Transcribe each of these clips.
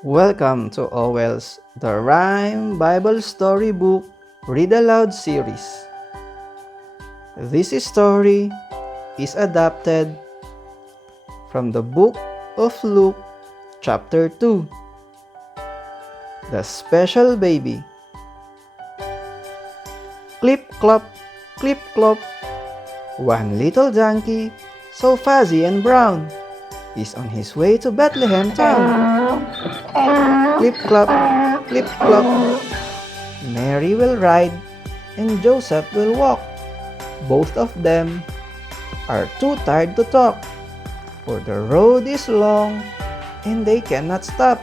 Welcome to Owell's The Rhyme Bible Storybook Read Aloud series. This story is adapted from the book of Luke, chapter 2, The Special Baby. Clip-clop, clip-clop, one little donkey, so fuzzy and brown, is on his way to Bethlehem town. Clip-clop, clip-clop, Mary will ride and Joseph will walk. Both of them are too tired to talk, for the road is long and they cannot stop.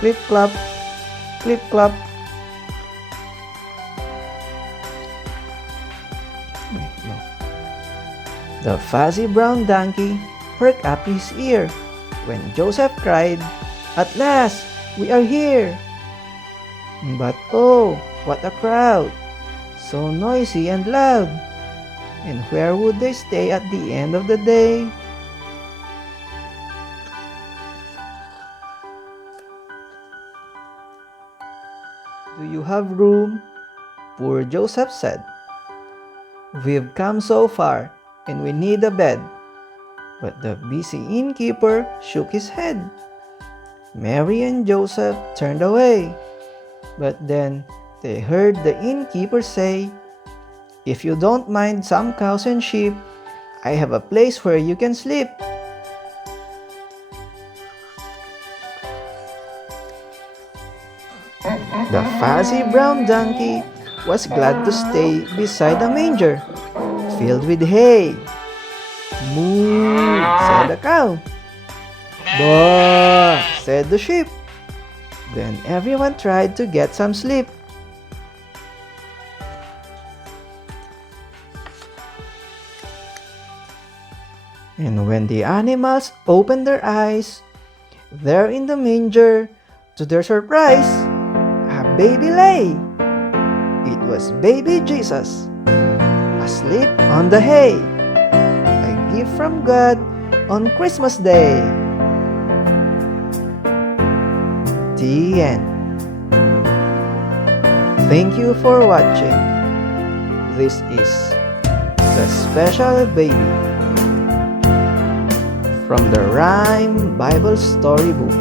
Clip-clop, clip-clop. The fuzzy brown donkey perked up his ear when Joseph cried, "At last, we are here!" But oh, what a crowd! So noisy and loud! And where would they stay at the end of the day? "Do you have room?" Poor Joseph said. "We've come so far, and we need a bed." But the busy innkeeper shook his head. Mary and Joseph turned away. But then they heard the innkeeper say, "If you don't mind some cows and sheep, I have a place where you can sleep." The fuzzy brown donkey was glad to stay beside a manger filled with hay. "Moo," said the cow. "Baa," said the sheep. Then everyone tried to get some sleep. And when the animals opened their eyes, there in the manger, to their surprise, a baby lay. It was baby Jesus, asleep on the hay. A gift from God on Christmas Day. The end. Thank you for watching. This is The Special Baby from the Rhyme Bible Storybook.